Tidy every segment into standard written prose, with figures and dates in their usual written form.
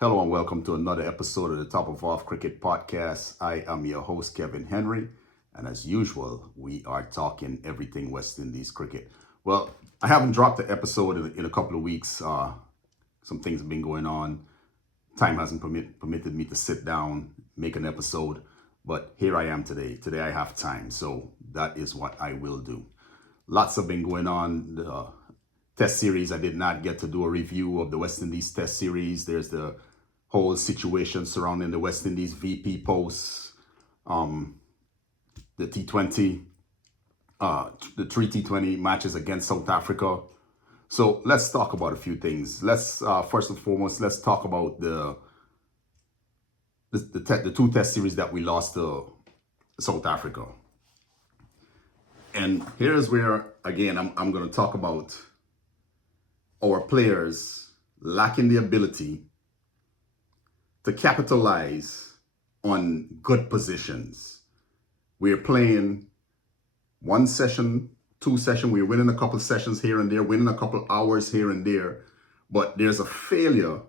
Hello and welcome to another episode of the Top of Off Cricket Podcast. I am your host, Kevin Henry, and as usual, we are talking everything West Indies cricket. Well, I haven't dropped an episode in a couple of weeks. Some things have been going on. Time hasn't permitted me to sit down, make an episode, but here I am today. Today I have time, so that is what I will do. Lots have been going on. The Test series, I did not get to do a review of the West Indies Test series. There's the whole situation surrounding the West Indies VP posts, the T20, the three T20 matches against South Africa. So let's talk about a few things. Let's first and foremost, let's talk about the two Test series that we lost to South Africa. And here's where, again, I'm going to talk about our players lacking the ability to capitalize on good positions. We're playing one session, two sessions, we're winning a couple of sessions here and there, winning a couple of hours here and there, but there's a failure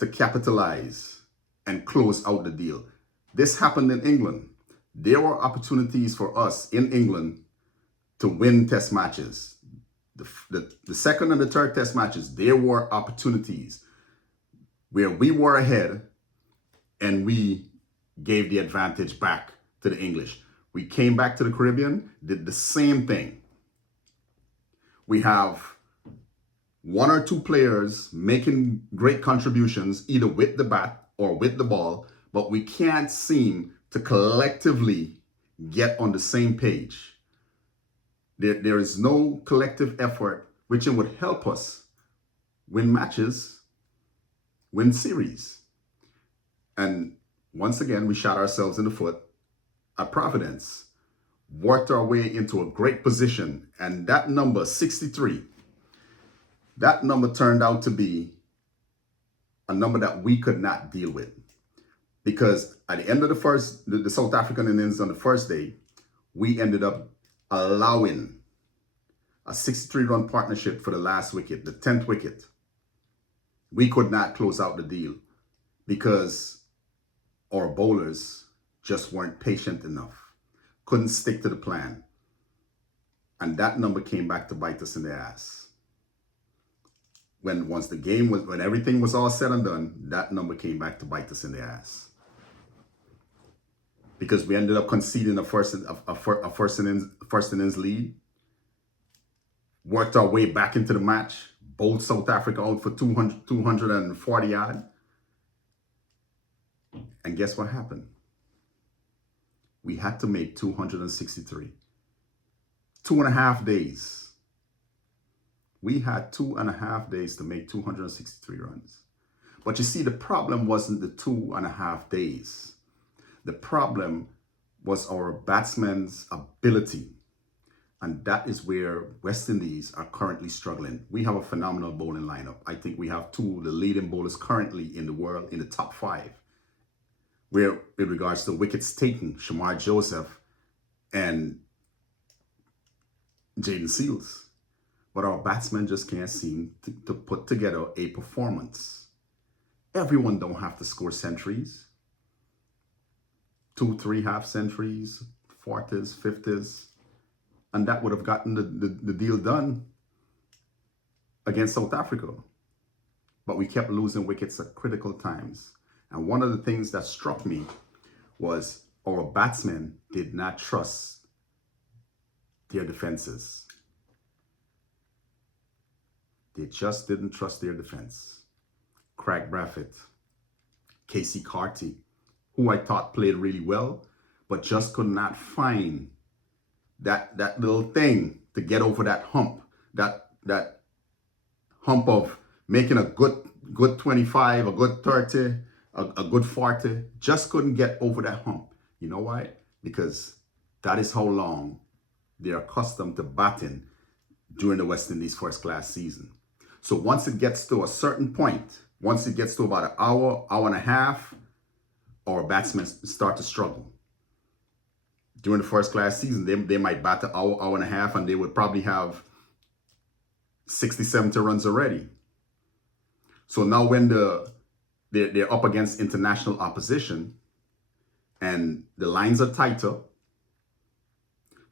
to capitalize and close out the deal. This happened in England. There were opportunities for us in England to win test matches. The second and the third test matches, there were opportunities where we were ahead and we gave the advantage back to the English. We came back to the Caribbean, did the same thing. We have one or two players making great contributions, either with the bat or with the ball, but we can't seem to collectively get on the same page. There is no collective effort which would help us win matches, win series. And once again, we shot ourselves in the foot at Providence, worked our way into a great position. And that number, 63, that number turned out to be a number that we could not deal with. Because at the end of the South African innings on the first day, we ended up allowing a 63-run partnership for the last wicket, the 10th wicket. We could not close out the deal because our bowlers just weren't patient enough, couldn't stick to the plan. And that number came back to bite us in the ass. When everything was all said and done, that number came back to bite us in the ass. Because we ended up conceding a first innings lead, worked our way back into the match, bowled South Africa out for 240 odd. And guess what happened? We had to make 263. 2.5 days. We had 2.5 days to make 263 runs. But you see, the problem wasn't the 2.5 days. The problem was our batsmen's ability. And that is where West Indies are currently struggling. We have a phenomenal bowling lineup. I think we have two of the leading bowlers currently in the world, in the top 5. Where, in regards to wickets taken, Shamar Joseph and Jaden Seals. But our batsmen just can't seem to put together a performance. Everyone don't have to score centuries. 2, 3 half centuries, 40s, 50s. And that would have gotten the deal done against South Africa. But we kept losing wickets at critical times. And one of the things that struck me was our batsmen did not trust their defenses. They just didn't trust their defense. Craig Brathwaite, Casey Carty, who I thought played really well, but just could not find that little thing to get over that hump, that hump of making a good 25, a good 30, a good 40, just couldn't get over that hump. You know why? Because that is how long they're accustomed to batting during the West Indies first class season. So once it gets to a certain point, once it gets to about an hour and a half, our batsmen start to struggle. During the first class season, they might bat an hour and a half, and they would probably have 60, 70 runs already. So now when the they're up against international opposition, and the lines are tighter.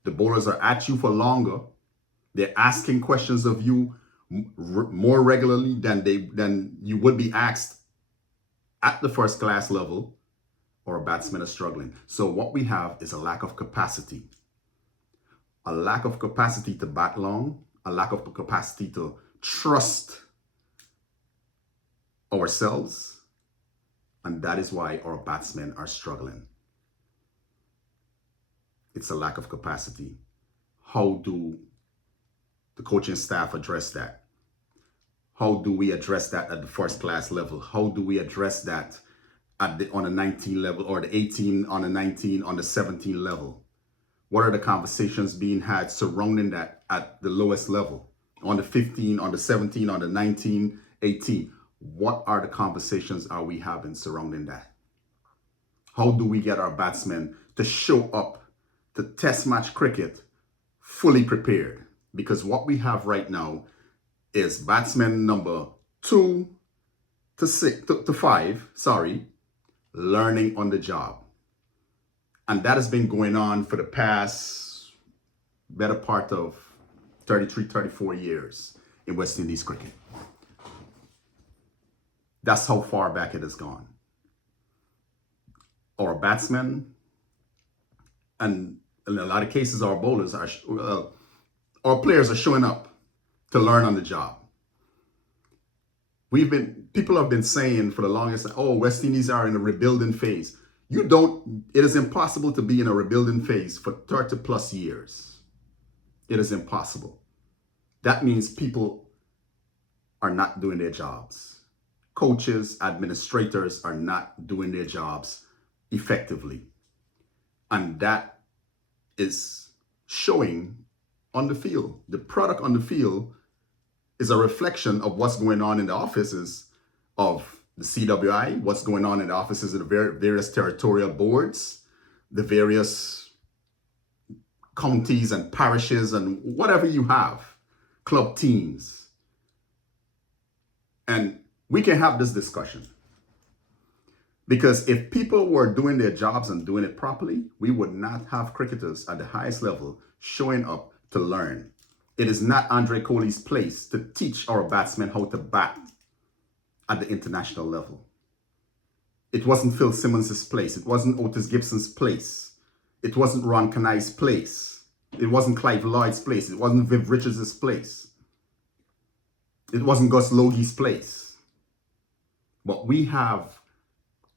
The bowlers are at you for longer. They're asking questions of you more regularly than you would be asked at the first class level, or a batsman is struggling. So what we have is a lack of capacity. A lack of capacity to bat long, a lack of capacity to trust ourselves, and that is why our batsmen are struggling. It's a lack of capacity. How do the coaching staff address that? How do we address that at the first class level? How do we address that on a 19 level, or the 18, on the 19, on the 17 level? What are the conversations being had surrounding that at the lowest level? On the 15, on the 17, on the 19, 18. What are the conversations are we having surrounding that? How do we get our batsmen to show up to test match cricket fully prepared? Because what we have right now is batsman number 2 to 5, learning on the job. And that has been going on for the past better part of 33, 34 years in West Indies cricket. That's how far back it has gone. Our batsmen, and in a lot of cases, our bowlers our players are showing up to learn on the job. People have been saying for the longest, oh, West Indies are in a rebuilding phase. It is impossible to be in a rebuilding phase for 30 plus years. It is impossible. That means people are not doing their jobs. Coaches, administrators are not doing their jobs effectively. And that is showing on the field. The product on the field is a reflection of what's going on in the offices of the CWI, what's going on in the offices of the various territorial boards, the various counties and parishes and whatever you have, club teams. And we can have this discussion. Because if people were doing their jobs and doing it properly, we would not have cricketers at the highest level showing up to learn. It is not Andre Coley's place to teach our batsmen how to bat at the international level. It wasn't Phil Simmons' place. It wasn't Otis Gibson's place. It wasn't Ron Kanai's place. It wasn't Clive Lloyd's place. It wasn't Viv Richards' place. It wasn't Gus Logie's place. But we have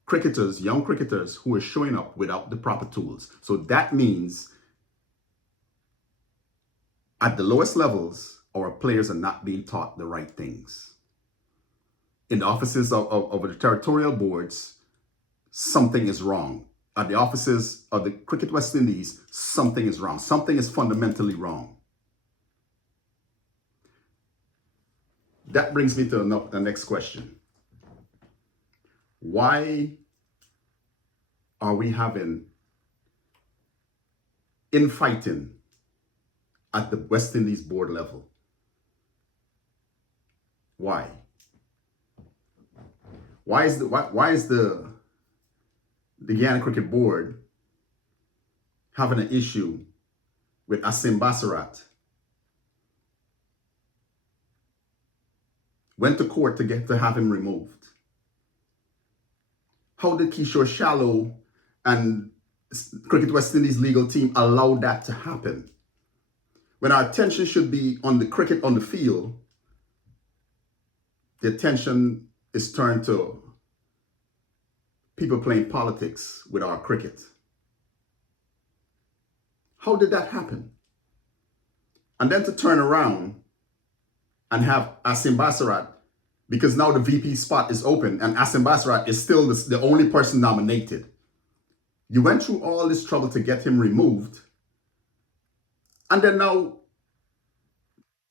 cricketers, young cricketers, who are showing up without the proper tools. So that means at the lowest levels, our players are not being taught the right things. In the offices of the territorial boards, something is wrong. At the offices of the Cricket West Indies, something is wrong. Something is fundamentally wrong. That brings me to the next question. Why are we having infighting at the West Indies board level? Why? Why is the Guyana Cricket Board having an issue with Asim Basarat? Went to court to have him removed. How did Kishore Shallow and Cricket West Indies legal team allow that to happen? When our attention should be on the cricket on the field, the attention is turned to people playing politics with our cricket. How did that happen? And then to turn around and have Asim Basarat, because now the VP spot is open and Asim Basarat is still the only person nominated. You went through all this trouble to get him removed, and then now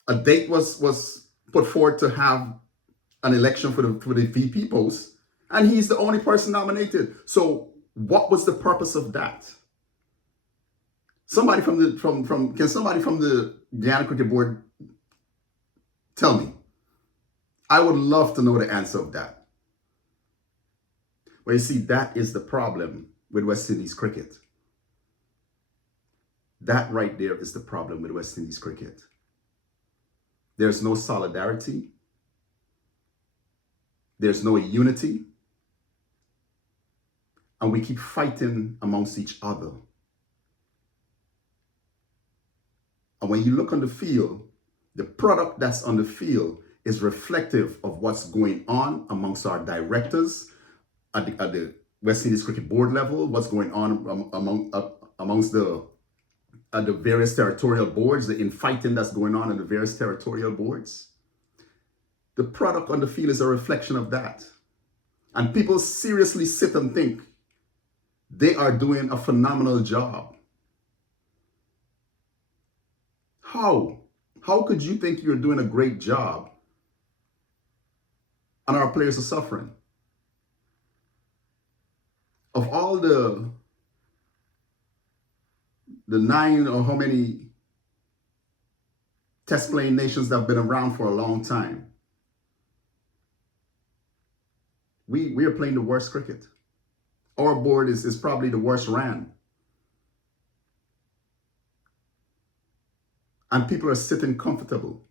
a date was put forward to have an election for the VP post, and he's the only person nominated. So what was the purpose of that? Somebody can somebody from the Guyana Cricket Board tell me? I would love to know the answer of that. Well, you see, that is the problem with West Indies cricket. That right there is the problem with West Indies cricket. There's no solidarity. There's no unity. And we keep fighting amongst each other. And when you look on the field, the product that's on the field is reflective of what's going on amongst our directors at the West Indies Cricket Board level, what's going on amongst the various territorial boards, the infighting that's going on in the various territorial boards. The product on the field is a reflection of that. And people seriously sit and think they are doing a phenomenal job. How? How could you think you're doing a great job and our players are suffering? Of all the 9 or how many test playing nations that have been around for a long time, we are playing the worst cricket. Our board is probably the worst ran. And people are sitting comfortable,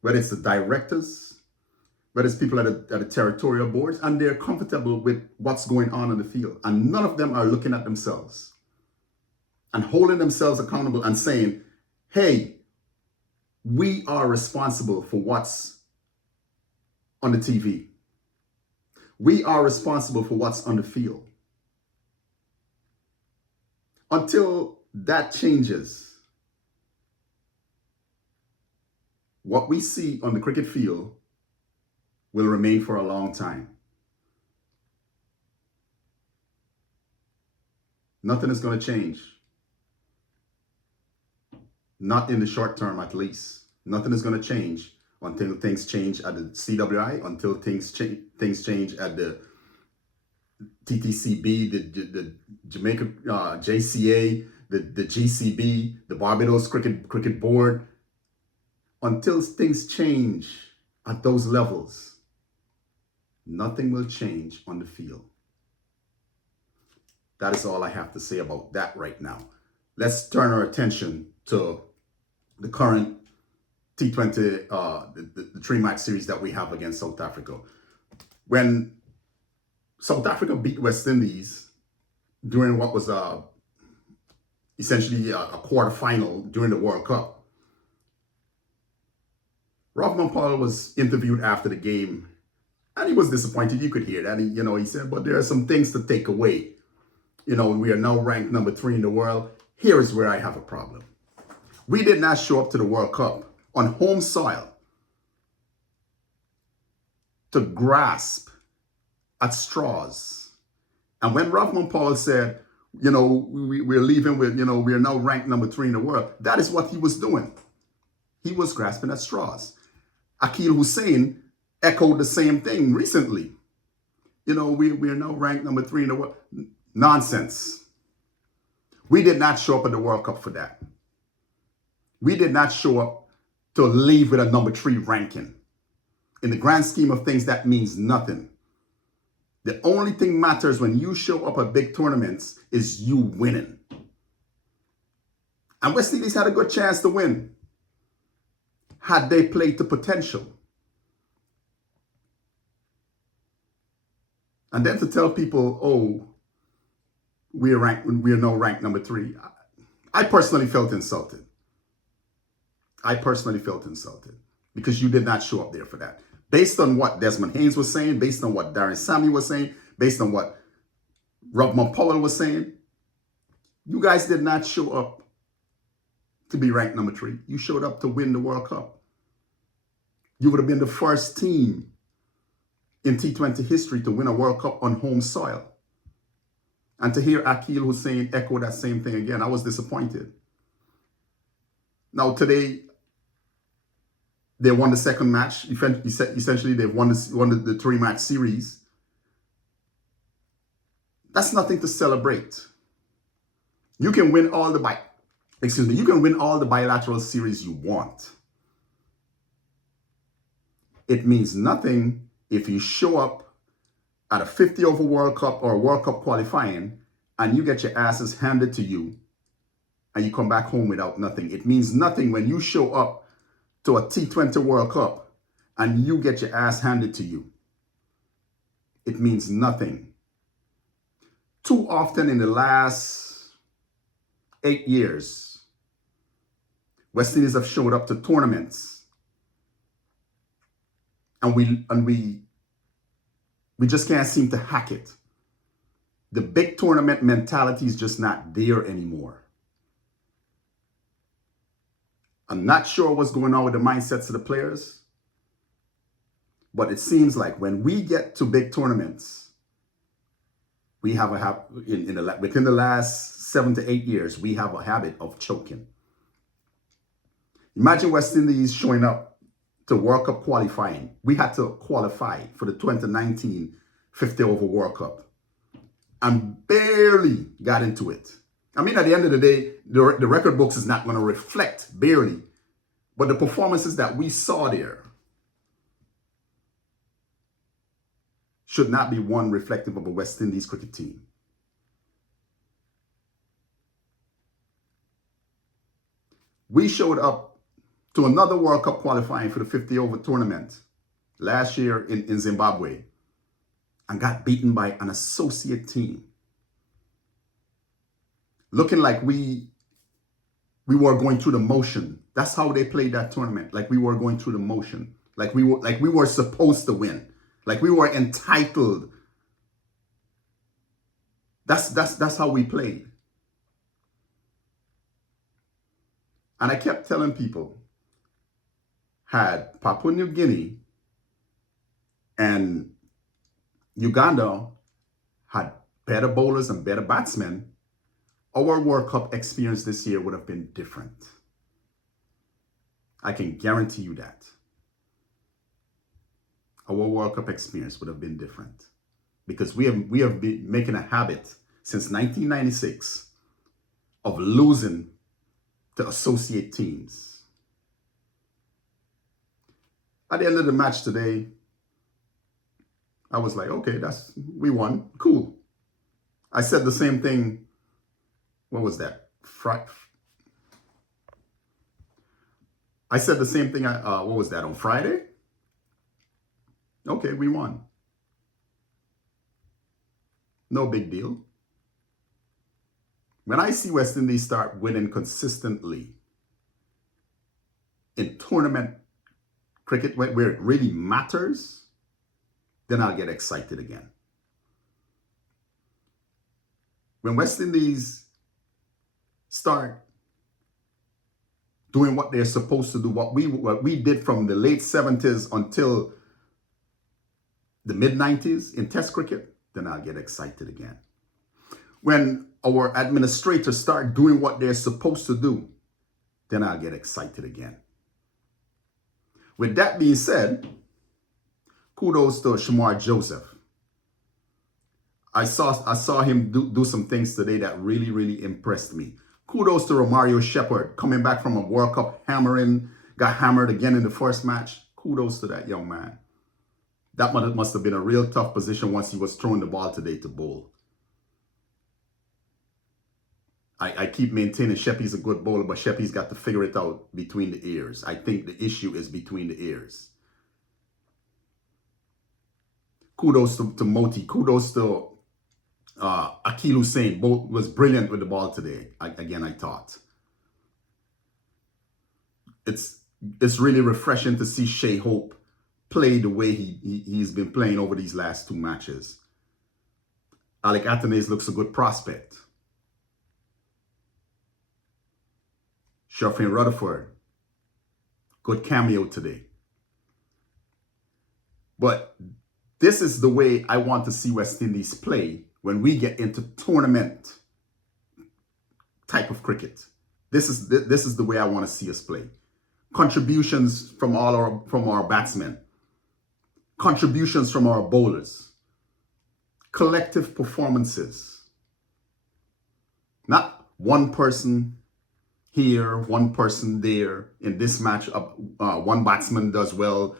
whether it's the directors, whether it's people at the territorial boards, and they're comfortable with what's going on in the field. And none of them are looking at themselves and holding themselves accountable and saying, hey, we are responsible for what's on the TV. We are responsible for what's on the field. Until that changes, what we see on the cricket field will remain for a long time. Nothing is going to change. Not in the short term, at least. Nothing is going to change until things change at the CWI, until things change at the TTCB, the Jamaica JCA, the GCB, the Barbados Cricket Board. Until things change at those levels, nothing will change on the field. That is all I have to say about that right now. Let's turn our attention to the current T20, the 3-match series that we have against South Africa. When South Africa beat West Indies during what was essentially a quarterfinal during the World Cup, Rovman Powell was interviewed after the game, and he was disappointed. You could hear that. He said, but there are some things to take away. We are now ranked number 3 in the world. Here is where I have a problem. We did not show up to the World Cup on home soil to grasp at straws. And when Rovman Powell said, we're leaving with, we are now ranked number 3 in the world, that is what he was doing. He was grasping at straws. Akeal Hussain echoed the same thing recently. We are now ranked number 3 in the world. Nonsense. We did not show up at the World Cup for that. We did not show up to leave with a number 3 ranking. In the grand scheme of things, that means nothing. The only thing matters when you show up at big tournaments is you winning. And West Indies had a good chance to win had they played to potential. And then to tell people, oh, we are now ranked number 3. I personally felt insulted. Because you did not show up there for that. Based on what Desmond Haynes was saying, based on what Darren Sammy was saying, based on what Rovman Powell was saying, you guys did not show up to be ranked number 3. You showed up to win the World Cup. You would have been the first team in T20 history to win a World Cup on home soil. And to hear Akeal Hussain echo that same thing again, I was disappointed. Now today, they won the second match. Essentially, they've won the 3-match series. That's nothing to celebrate. You can win all the bilateral series you want. It means nothing if you show up at a 50 over World Cup or World Cup qualifying, and you get your asses handed to you and you come back home without nothing. It means nothing when you show up to a T20 World Cup and you get your ass handed to you. It means nothing. Too often in the last 8 years, West Indies have showed up to tournaments and we just can't seem to hack it. The big tournament mentality is just not there anymore. I'm not sure what's going on with the mindsets of the players, but it seems like when we get to big tournaments, we have within the last 7 to 8 years, we have a habit of choking. Imagine West Indies showing up to World Cup qualifying. We had to qualify for the 2019 50 over World Cup and barely got into it. I mean, at the end of the day, the record books is not going to reflect barely, but the performances that we saw there should not be one reflective of a West Indies cricket team. We showed up to another World Cup qualifying for the 50 over tournament last year in Zimbabwe and got beaten by an associate team. Looking like we were going through the motion. That's how they played that tournament. Like we were going through the motion. Like we were supposed to win. Like we were entitled. That's how we played. And I kept telling people, had Papua New Guinea and Uganda had better bowlers and better batsmen, our World Cup experience this year would have been different. I can guarantee you that. Our World Cup experience would have been different because we have been making a habit since 1996 of losing to associate teams. At the end of the match today, I was like, okay, we won. Cool. I said the same thing. What was that? I said the same thing. What was that, on Friday? Okay, we won. No big deal. When I see West Indies start winning consistently in tournament cricket where it really matters, then I'll get excited again. When West Indies start doing what they're supposed to do, what we did from the late 70s until the mid-90s in Test cricket, then I'll get excited again. When our administrators start doing what they're supposed to do, then I'll get excited again. With that being said, kudos to Shamar Joseph. I saw him do some things today that really, really impressed me. Kudos to Romario Shepherd, coming back from a World Cup got hammered again in the first match. Kudos to that young man. That must have been a real tough position once he was throwing the ball today to bowl. I keep maintaining Sheppy's a good bowler, but Sheppy's got to figure it out between the ears. I think the issue is between the ears. Kudos to Moti. Kudos to Akil Hussain. Both was brilliant with the ball today. I thought. It's really refreshing to see Shai Hope play the way he's been playing over these last 2 matches. Alec Athanaze looks a good prospect. Sherfin Rutherford, good cameo today. But this is the way I want to see West Indies play when we get into tournament type of cricket. This is the way I want to see us play. Contributions from our batsmen. Contributions from our bowlers. Collective performances. Not one person here, one person there. In this match, one batsman does well.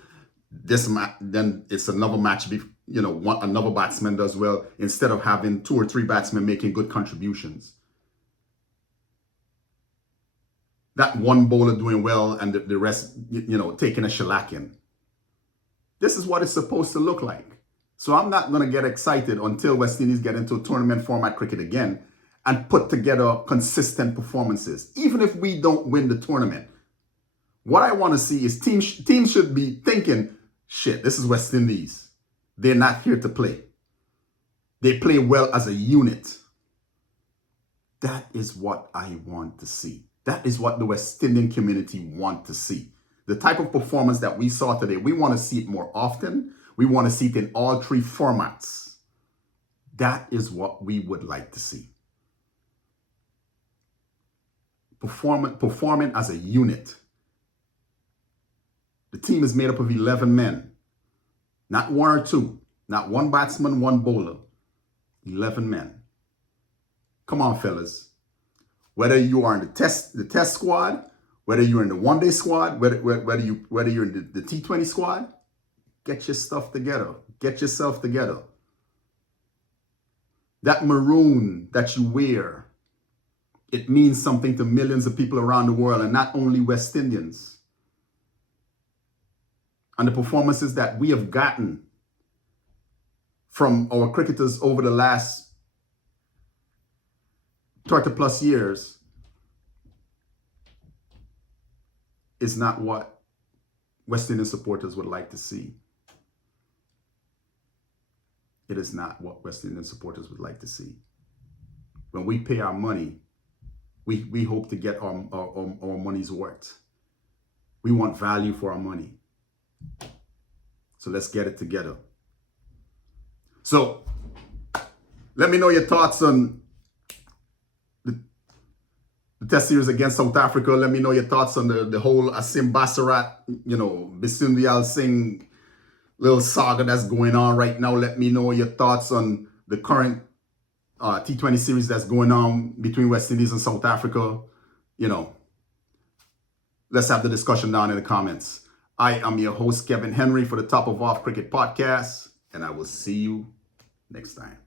Then it's another match another batsman does well, instead of having 2 or 3 batsmen making good contributions. That one bowler doing well and the rest, taking a shellacking. This is what it's supposed to look like. So I'm not going to get excited until West Indies get into tournament format cricket again and put together consistent performances, even if we don't win the tournament. What I want to see is teams should be thinking, shit, this is West Indies. They're not here to play. They play well as a unit. That is what I want to see. That is what the West Indian community want to see. The type of performance that we saw today, we want to see it more often. We want to see it in all 3 formats. That is what we would like to see. Performing as a unit. The team is made up of 11 men. Not 1 or 2. Not 1 batsman, 1 bowler. 11 men. Come on, fellas. Whether you are in the test squad, whether you're in the one-day squad, whether you're in the T20 squad, get your stuff together. Get yourself together. That maroon that you wear, it means something to millions of people around the world, and not only West Indians. And the performances that we have gotten from our cricketers over the last 30 plus years is not what West Indian supporters would like to see. It is not what West Indian supporters would like to see. When we pay our money, we hope to get our money's worth. We want value for our money. So let's get it together. So let me know your thoughts on the test series against South Africa. Let me know your thoughts on the whole Asim Basarat, Bisundial Singh little saga that's going on right now. Let me know your thoughts on the current T20 series that's going on between West Indies and South Africa. Let's have the discussion down in the comments. I am your host, Kevin Henry, for the Top of Off Cricket Podcast, and I will see you next time.